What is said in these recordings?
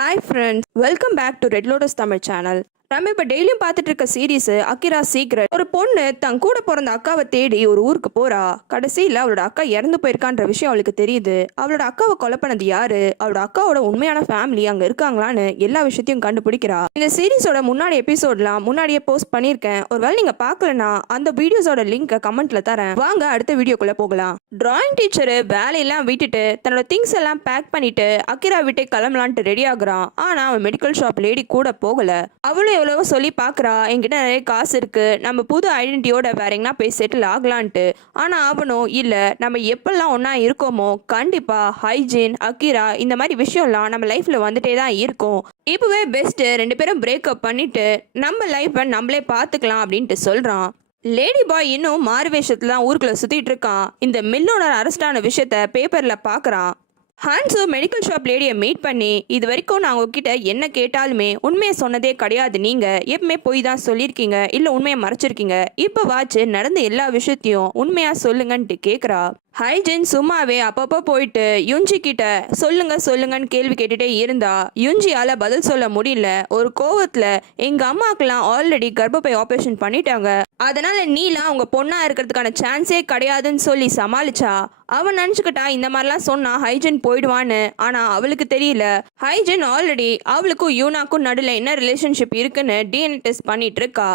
Hi friends, welcome back to Red Lotus Tamil channel. நம்ம இப்போ டெய்லியும் பார்த்துட்டு இருக்க சீரீஸ் அக்கிரா சீக்ரெட். ஒரு பொண்ணு தன் கூட பிறந்த அக்காவை தேடி ஒரு ஊருக்கு போறா. கடைசியில் அவளோட அக்கா இறந்து போயிருக்கான்ற விஷயம் அவளுக்கு தெரியுது. அவளோட அக்காவை கொலை பண்ணது யாரு, அவளோட அக்காவோட உண்மையான ஃபேமிலி அங்க இருக்காங்களான்னு எல்லா விஷயத்தையும் கண்டுபிடிக்கிறா. இந்த சீரீஸோட முன்னாடி எபிசோட்லாம் முன்னாடியே போஸ்ட் பண்ணியிருக்கேன். ஒருவேளை நீங்க பார்க்கலனா அந்த வீடியோஸோட லிங்கை கமெண்ட்ல தரேன். வாங்க அடுத்த வீடியோக்குள்ள போகலாம். டிராயிங் டீச்சரு வேலையெல்லாம் விட்டுட்டு தன்னோட திங்ஸ் எல்லாம் பேக் பண்ணிட்டு அக்கிரா வீட்டை கிளம்பலான்ட்டு ரெடி ஆகுறான். ஆனா அவன் மெடிக்கல் ஷாப் லேடி கூட போகல. அவளும் எவ்வளவோ சொல்லி பார்க்குறா, என்கிட்ட நிறைய காசு இருக்கு, நம்ம புது ஐடென்டிட்டியோட வேற எங்கன்னா போய் செட்டில் ஆகலான்ட்டு. ஆனால் அவனும் இல்லை, நம்ம எப்பெல்லாம் ஒன்றா இருக்கோமோ கண்டிப்பாக ஹைஜீன் அக்கிரா இந்த மாதிரி விஷயம்லாம் நம்ம லைஃப்பில் வந்துட்டே தான் இருக்கும். இப்போவே பெஸ்ட்டு ரெண்டு பேரும் பிரேக்கப் பண்ணிட்டு நம்ம லைஃப்பை நம்மளே பார்த்துக்கலாம் அப்படின்ட்டு சொல்கிறான். லேடி பாய் இன்னும் மாறு வேஷத்துல தான் ஊருக்குள்ள சுற்றிட்டு இருக்கான். இந்த மில்லோனர் அரெஸ்டான விஷயத்த பேப்பரில் பார்க்குறான். ஹான்ஸோ மெடிக்கல் ஷாப் லேடியை மீட் பண்ணி, இது வரைக்கும் நான் உங்ககிட்ட என்ன கேட்டாலுமே உண்மையை சொன்னதே கிடையாது, நீங்கள் எப்பவுமே போய் தான் சொல்லியிருக்கீங்க, இல்லை உண்மையை மறைச்சிருக்கீங்க, இப்போ வாச்சு நடந்த எல்லா விஷயத்தையும் உண்மையாக சொல்லுங்கன்ட்டு கேட்குறா. ஹைஜின் சும்மாவே அப்பப்போ போயிட்டு யுஞ்சி கிட்ட சொல்லுங்கன்னு கேள்வி கேட்டுட்டே இருந்தா. யுஞ்சியால பதில் சொல்ல முடியல. ஒரு கோவத்துல, எங்க அம்மாக்கெல்லாம் ஆல்ரெடி கர்ப்பப்பை ஆபரேஷன் பண்ணிட்டாங்க, அதனால நீலாம் உங்க பொண்ணா இருக்கிறதுக்கான சான்ஸே கிடையாதுன்னு சொல்லி சமாளிச்சா. அவன் நினச்சிக்கிட்டா இந்த மாதிரிலாம் சொன்னா ஹைஜின் போயிடுவான்னு. ஆனா அவளுக்கு தெரியல, ஹைஜின் ஆல்ரெடி அவளுக்கும் யூனாக்கும் நடுவில் என்ன ரிலேஷன்ஷிப் இருக்குன்னு டிஎன்ஏ டெஸ்ட் பண்ணிட்டு இருக்கா.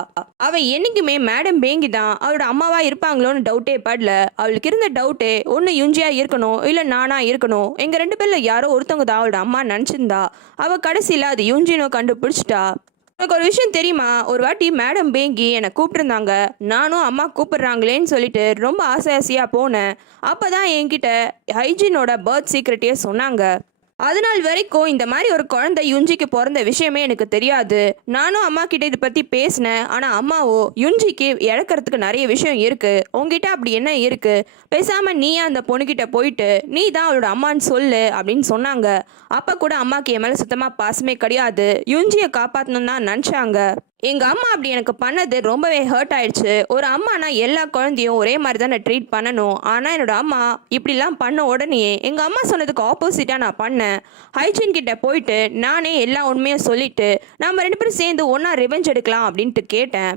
அவ என்னைக்குமே மேடம் பேங்கி தான் அவளோட அம்மாவா இருப்பாங்களோன்னு டவுட்டே படல. அவளுக்கு இருந்த டவுட்டே ஒன்று யுஞ்சியா இருக்கணும் இல்லை நானா இருக்கணும், எங்க ரெண்டு பேர்ல யாரோ ஒருத்தவங்க தான் அவளோட அம்மா நினச்சிருந்தா. அவ கடைசியில் அது யுஞ்சினோ கண்டுபிடிச்சிட்டா. எனக்கு ஒரு விஷயம் தெரியுமா, ஒரு வாட்டி மேடம் பேங்கி என்னை கூப்பிட்டுருந்தாங்க, நானும் அம்மா கூப்பிடுறாங்களேன்னு சொல்லிட்டு ரொம்ப ஆசையாக போனேன். அப்போ தான் என்கிட்ட ஹைஜீனோட பர்த் சீக்ரெட்டையே சொன்னாங்க. அதனால் வரைக்கும் இந்த மாதிரி ஒரு குழந்தை யுஞ்சிக்கு பிறந்த விஷயமே எனக்கு தெரியாது. நானும் அம்மா கிட்ட இதை பற்றி பேசினேன். ஆனால் அம்மாவோ யுஞ்சிக்கு இழக்கிறதுக்கு நிறைய விஷயம் இருக்கு, உங்ககிட்ட அப்படி என்ன இருக்கு, பேசாமல் நீ அந்த பொண்ணுக்கிட்ட போயிட்டு நீ தான் அவளோட அம்மான்னு சொல்லு அப்படின்னு சொன்னாங்க. அப்போ கூட அம்மாவுக்கு என் மேலே சுத்தமாக பாசமே கிடையாது, யுஞ்சியை காப்பாற்றணும்னு தான் நினச்சாங்க. எங்கள் அம்மா அப்படி எனக்கு பண்ணது ரொம்பவே ஹர்ட் ஆயிடுச்சு. ஒரு அம்மானா எல்லா குழந்தையும் ஒரே மாதிரி தான் நான் ட்ரீட் பண்ணணும். ஆனால் என்னோட அம்மா இப்படிலாம் பண்ண உடனே எங்கள் அம்மா சொன்னதுக்கு ஆப்போசிட்டாக நான் பண்ணேன். ஹைஜீன் கிட்ட போயிட்டு நானே எல்லா உண்மையும் சொல்லிட்டு நம்ம ரெண்டு பேரும் சேர்ந்து ஒன்றா ரிவெஞ்ச் எடுக்கலாம் அப்படின்ட்டு கேட்டேன்.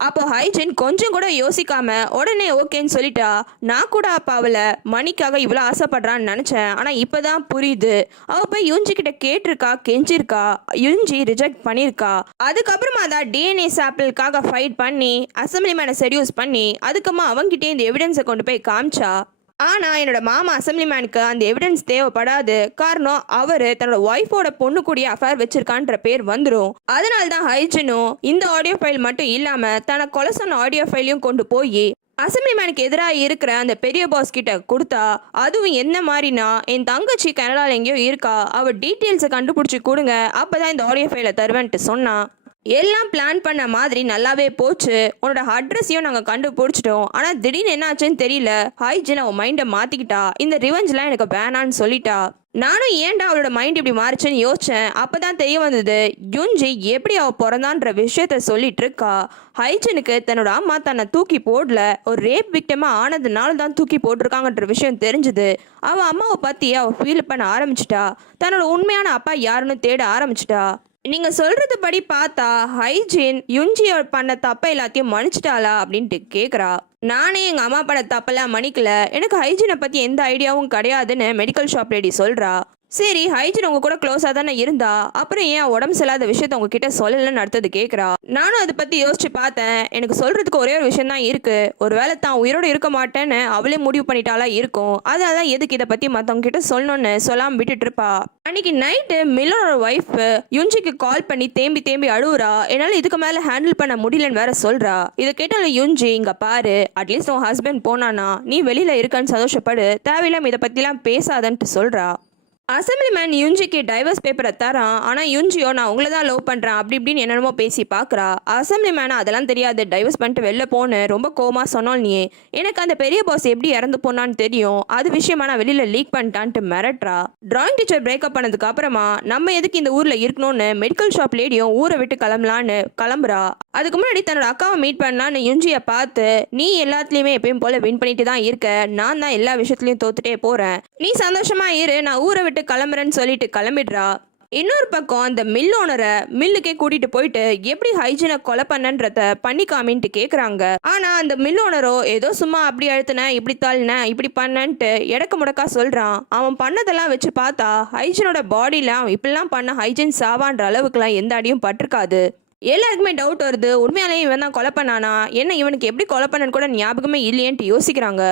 அப்போ ஹைஜீன் கொஞ்சம் கூட யோசிக்காம உடனே ஓகேன்னு சொல்லிட்டா. நான் கூட அப்போ அவளை மணிக்காக இவ்வளோ ஆசைப்படுறான்னு நினச்சேன். ஆனால் இப்போ தான் புரியுது, அவள் போய் யுஞ்சி கிட்ட கேட்டிருக்கா, கெஞ்சிருக்கா, யுஞ்சி ரிஜெக்ட் பண்ணியிருக்கா. அதுக்கப்புறமா தான் டிஎன்ஏ சாம்பிளுக்காக ஃபைட் பண்ணி அசம்பிளிமேனை செடியூஸ் பண்ணி அதுக்கப்புறமா அவங்ககிட்டே இந்த எவிடன்ஸை கொண்டு போய் காமிச்சா. ஆனால் என்னோட மாமா அசம்பிளிமேனுக்கு அந்த எவிடன்ஸ் தேவைப்படாது. காரணம் அவர் தன்னோட ஒய்ஃபோட பொண்ணு கூடிய அஃபேர் வச்சிருக்கான்ற பேர் வந்துடும். அதனால தான் ஹைஜனும் இந்த ஆடியோ ஃபைல் மட்டும் இல்லாமல் தன்னை கொலை சொன்ன ஆடியோ ஃபைலையும் கொண்டு போய் அசம்பிளிமேனுக்கு எதிராக இருக்கிற அந்த பெரிய பாஸ் கிட்ட கொடுத்தா. அதுவும் என்ன மாதிரினா, என் தங்கச்சி கனடாவில் எங்கேயோ இருக்கா, அவள் டீட்டெயில்ஸை கண்டுபிடிச்சி கொடுங்க, அப்போ தான் இந்த ஆடியோ ஃபைலை தருவேன்ட்டு சொன்னான். எல்லாம் பிளான் பண்ண மாதிரி நல்லாவே போச்சு. உன்னோட அட்ரஸையும் நாங்கள் கண்டுபிடிச்சிட்டோம். ஆனால் திடீர்னு என்ன ஆச்சுன்னு தெரியல, ஹைஜின் அவன் மைண்டை மாற்றிக்கிட்டா. இந்த ரிவெஞ்ச்லாம் எனக்கு வேணான்னு சொல்லிட்டா. நானும் ஏன்டா அவளோட மைண்ட் இப்படி மாறிச்சுன்னு யோசிச்சேன். அப்போ தான் தெரிய வந்தது, யுஞ்சி எப்படி அவள் பிறந்தான்ற விஷயத்த சொல்லிட்டு இருக்கா. ஹைஜனுக்கு தன்னோட அம்மா தன்னை தூக்கி போடல, ஒரு ரேப் விக்டமாக ஆனதுனால தான் தூக்கி போட்டிருக்காங்கன்ற விஷயம் தெரிஞ்சுது. அவள் அம்மாவை பற்றி அவள் ஃபீல் பண்ண ஆரம்பிச்சிட்டா. தன்னோட உண்மையான அப்பா யாருன்னு தேட ஆரம்பிச்சிட்டா. நீங்க சொல்றது படி பார்த்தா ஹைஜீன் யுஞ்சியோ பண்ண தப்ப எல்லாத்தையும் மன்னிச்சிட்டாளா அப்படின்ட்டு கேட்குறா. நானே எங்கள் அம்மா பண்ண தப்பெல்லாம் மன்னிக்கல, எனக்கு ஹைஜீனை பற்றி எந்த ஐடியாவும் கிடையாதுன்னு மெடிக்கல் ஷாப் லேடி சொல்கிறா. சரி, ஹைஜீன் உங்க கூட க்ளோஸாக தானே இருந்தா, அப்புறம் ஏன் உடம்பு சரியில்லாத விஷயத்த உங்ககிட்ட சொல்லலன்னு அடுத்தது கேட்குறா. நானும் அதை பற்றி யோசிச்சு பார்த்தேன். எனக்கு சொல்றதுக்கு ஒரே ஒரு விஷயம் தான் இருக்கு, ஒருவேளை தான் உயிரோடு இருக்க மாட்டேன்னு அவளே முடிவு பண்ணிட்டாலா இருக்கும். அதனால தான் எதுக்கு இதை பற்றி மற்றவங்க கிட்ட சொல்லணும்னு சொல்லாமல் விட்டுட்டு இருப்பா. அன்னைக்கு நைட்டு மில்லனோட ஒய்ஃப் யுஞ்சிக்கு கால் பண்ணி தேம்பி அழுவுறா. என்னால் இதுக்கு மேலே ஹேண்டில் பண்ண முடியலன்னு வேற சொல்றா. இதை கேட்டால யுஞ்சி, இங்க பாரு, அட்லீஸ்ட் உன் ஹஸ்பண்ட் போனானா நீ வெளியில இருக்கான்னு சந்தோஷப்படு, தேவையில்லாம இதை பற்றிலாம் பேசாதன்ட்டு சொல்றா. அசம்பிளிமேன் யுஞ்சிக்கு டைவர்ஸ் பேப்பரை தரான். ஆனால் யுஞ்சியோ நான் உங்களை தான் லவ் பண்ணுறேன் அப்படி இப்படின்னு என்னென்னமோ பேசி பார்க்குறா. அசம்பிளிமேனை அதெல்லாம் தெரியாது, டைவர்ஸ் பண்ணிட்டு வெளில போனேன், ரொம்ப கோமா சொன்னோம் நீ, எனக்கு அந்த பெரிய பாஸ் எப்படி இறந்து போனான்னு தெரியும், அது விஷயமா நான் வெளியில் லீக் பண்ணிட்டான்ட்டு மிரட்டுறா. டிராயிங் டீச்சர் பிரேக்கப் பண்ணதுக்கு அப்புறமா நம்ம எதுக்கு இந்த ஊரில் இருக்கணும்னு மெடிக்கல் ஷாப் லேடியும் ஊரை விட்டு கிளம்புறா. அதுக்கு முன்னாடி தன்னோட அக்காவை மீட் பண்ணலான்னு யுஞ்சியை பார்த்து, நீ எல்லாத்துலேயுமே எப்பயும் போல வின் பண்ணிட்டு தான் இருக்க, நான் தான் எல்லா விஷயத்துலையும் தோத்துட்டே போகிறேன், நீ சந்தோஷமா இரு, நான் ஊரை விட்டு கிளம்புறேன்னு சொல்லிட்டு கிளம்பிடுறா. இன்னொரு பக்கம் அந்த மில் ஓனரை மில்லுக்கே கூட்டிட்டு போயிட்டு எப்படி ஹைஜீனை கொலை பண்ணன்றத பண்ணி காமின்ட்டு கேக்குறாங்க. ஆனா அந்த மில் ஓனரோ ஏதோ சும்மா அப்படி அழுத்தின இப்படி தாழ்ன இப்படி பண்ணன்ட்டு எடக்க முடக்கா சொல்றான். அவன் பண்ணதெல்லாம் வச்சு பார்த்தா ஹைஜீனோட பாடியில அவன் இப்படிலாம் பண்ண ஹைஜீன் சாவான்ற அளவுக்குலாம் எந்த அடியும் பட்டிருக்காது. எல்லாருக்குமே டவுட் வருது, உண்மையாலேயே இவன் தான் கொலை பண்ணானா, என்ன இவனுக்கு எப்படி கொலை பண்ணன்னு கூட ஞாபகமே இல்லையேன்ட்டு யோசிக்கிறாங்க.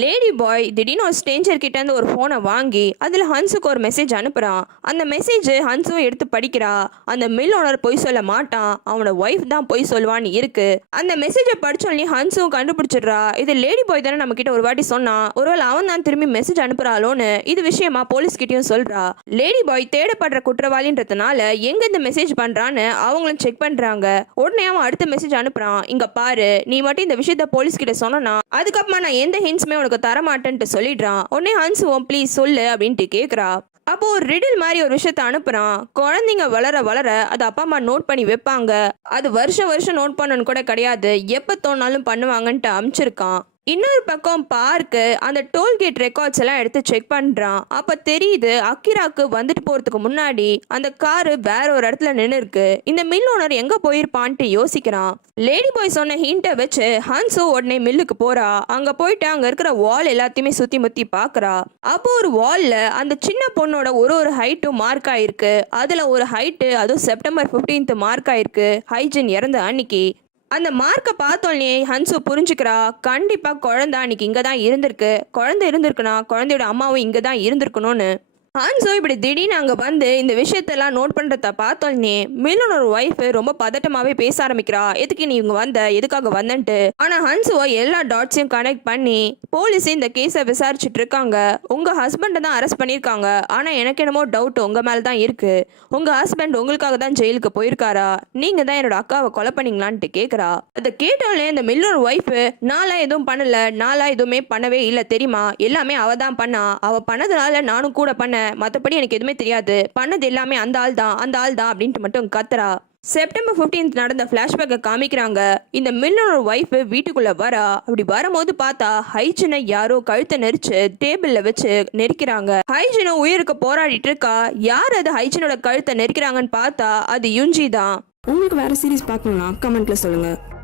லேடி பாய் திடீர்னு ஒரு ஸ்ட்ரேஞ்சர் கிட்ட இருந்து ஒரு ஃபோனை வாங்கி அதில் ஹன்ஸுக்கு ஒரு மெசேஜ் அனுப்புகிறான். அந்த மெசேஜ் ஹன்ஸும் எடுத்து படிக்கிறா. அந்த மில் ஓனர் பொய் சொல்ல மாட்டான், அவனோட ஒய்ஃப் தான் பொய் சொல்லுவான்னு இருக்கு. அந்த மெசேஜை படிச்சோடனே ஹன்ஸும் கண்டுபிடிச்சிடுறா, இது லேடி பாய் தானே நம்ம கிட்ட ஒரு வாட்டி சொன்னான், ஒருவேளை அவன் தான் திரும்பி மெசேஜ் அனுப்புறாளோன்னு இது விஷயமா போலீஸ் கிட்டயும் சொல்றா. லேடி பாய் தேடப்படுற குற்றவாளின்றதுனால எங்க இந்த மெசேஜ் பண்றான்னு அவங்களும் செக் பண்றாங்க. உடனே அவன் அடுத்த மெசேஜ் அனுப்புறான், இங்க பாரு நீ மட்டும் இந்த விஷயத்த போலீஸ் கிட்ட சொன்னா அதுக்கப்புறமா நான் எந்த ஹிண்ட்ஸுமே உனக்கு தரமாட்டேன்ட்டு சொல்லிடுறான். உடனே ஹன்ஸுவும் ப்ளீஸ் சொல்லு அப்படின்ட்டு கேட்குறா. அப்போ ஒரு ரிடில் மாதிரி ஒரு விஷயத்த அனுப்புறான். குழந்தைங்க வளர வளர அது அப்பா அம்மா நோட் பண்ணி வைப்பாங்க, அது வருஷம் வருஷம் நோட் பண்ணணும்னு கூட கிடையாது, எப்போ தோணாலும் பண்ணுவாங்கன்ட்டு அனுப்பிச்சிருக்கான். இன்னொரு பக்கம் பார்க்கு அந்த டோல்கேட் ரெக்கார்ட்ஸ் எல்லாம் எடுத்து செக் பண்றான். அப்ப தெரியுது அக்கிராக்கு வந்துட்டு போறதுக்கு முன்னாடி அந்த காரு வேற ஒரு இடத்துல நின்று இருக்கு. இந்த மில் ஓனர் எங்க போயிருப்பான்ட்டு யோசிக்கிறான். லேடி பாய் சொன்ன ஹிண்ட்டை வச்சு ஹன்ஸோ உடனே மில்லுக்கு போறா. அங்க போயிட்டு அங்க இருக்கிற வால் எல்லாத்தையுமே சுத்தி முத்தி பாக்குறா. அப்போ ஒரு வால்ல அந்த சின்ன பொண்ணோட ஒரு ஹைட்டும் மார்க் ஆயிருக்கு. அதுல ஒரு ஹைட்டு அதுவும் செப்டம்பர் 15 மார்க் ஆயிருக்கு, ஹைஜின் இறந்த அன்னைக்கு. அந்த மார்க்கை பார்த்தோன்னே ஹன்ஸு புரிஞ்சுக்கிறா, கண்டிப்பா குழந்தை அன்னைக்கு இங்க தான் இருந்திருக்கு, குழந்தை இருந்திருக்குன்னா குழந்தையோட அம்மாவும் இங்க தான் இருந்திருக்கணும்னு. ஹன்ஸோ இப்படி திடீர்னு அங்கே வந்து இந்த விஷயத்தெல்லாம் நோட் பண்ணுறத பார்த்தோன்னே மில்லனோட ஒய்ஃபு ரொம்ப பதட்டமாகவே பேச ஆரம்பிக்கிறா. எதுக்கு நீ இவங்க வந்த, எதுக்காக வந்தன்ட்டு. ஆனால் ஹன்ஸோ எல்லா டாட்ஸையும் கனெக்ட் பண்ணி போலீஸ் இந்த கேஸை விசாரிச்சுட்டு இருக்காங்க. உங்கள் ஹஸ்பண்டை தான் அரெஸ்ட் பண்ணியிருக்காங்க, ஆனால் எனக்கு என்னமோ டவுட் உங்கள் மேலே தான் இருக்குது. உங்கள் ஹஸ்பண்ட் உங்களுக்காக தான் ஜெயிலுக்கு போயிருக்காரா, நீங்கள் தான் என்னோட அக்காவை கொலை பண்ணீங்களான்ட்டு கேட்குறா. அதை கேட்டோன்னே இந்த மில்லனோட ஒய்ஃபு நான்லாம் எதுவும் பண்ணலை, நான்லாம் எதுவுமே பண்ணவே இல்லை தெரியுமா, எல்லாமே அவள் தான் பண்ணா, அவள் பண்ணதுனால நானும் கூட பண்ண, மற்றபடி எனக்கு எதுவுமே தெரியாது, பண்ணது எல்லாமே அந்த ஆள் தான் அப்படின்ட்டு மட்டும் கத்துறா. செப்டம்பர் 15 நடந்த ஃப்ளாஷ்பேக்கை காமிக்கிறாங்க. இந்த மில்லனோட ஒய்ஃபு வீட்டுக்குள்ள வரா. அப்படி வரும்போது பார்த்தா ஹைஜினை யாரோ கழுத்தை நெரிச்சு டேபிள்ல வச்சு நெரிக்கிறாங்க. ஹைஜினும் உயிருக்கு போராடிட்டு இருக்கா. யார் அது ஹைஜினோட கழுத்தை நெரிக்கிறாங்கன்னு பார்த்தா அது யுஞ்சி தான். உங்களுக்கு வேற சீரிஸ் பார்க்கணும்னா கமெண்ட்ல சொல்லுங்க.